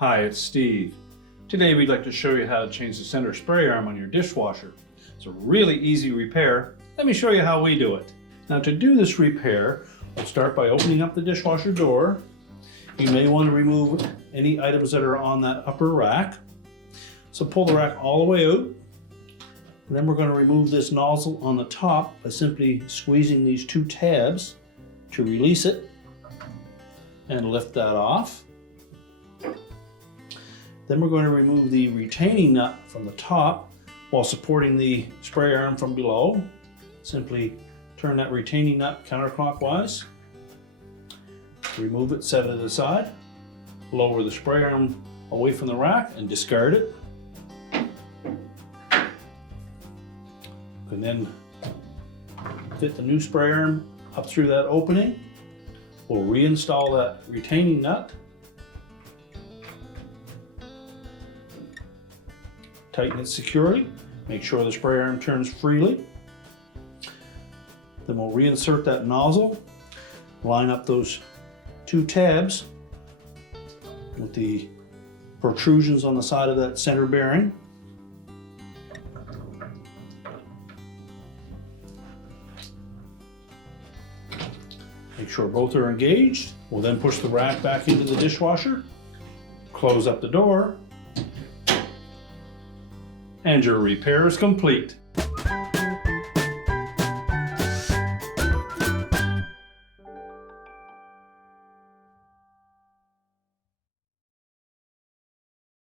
Hi, it's Steve. Today we'd like to show you how to change the center spray arm on your dishwasher. It's a really easy repair. Let me show you how we do it. Now to do this repair, we'll start by opening up the dishwasher door. You may want to remove any items that are on that upper rack. So pull the rack all the way out. And then we're going to remove this nozzle on the top by simply squeezing these two tabs to release it and lift that off. Then we're going to remove the retaining nut from the top while supporting the spray arm from below. Simply turn that retaining nut counterclockwise. Remove it, set it aside. Lower the spray arm away from the rack and discard it. And then fit the new spray arm up through that opening. We'll reinstall that retaining nut. Tighten it securely. Make sure the spray arm turns freely. Then we'll reinsert that nozzle. Line up those two tabs with the protrusions on the side of that center bearing. Make sure both are engaged. We'll then push the rack back into the dishwasher. Close up the door. And your repair is complete.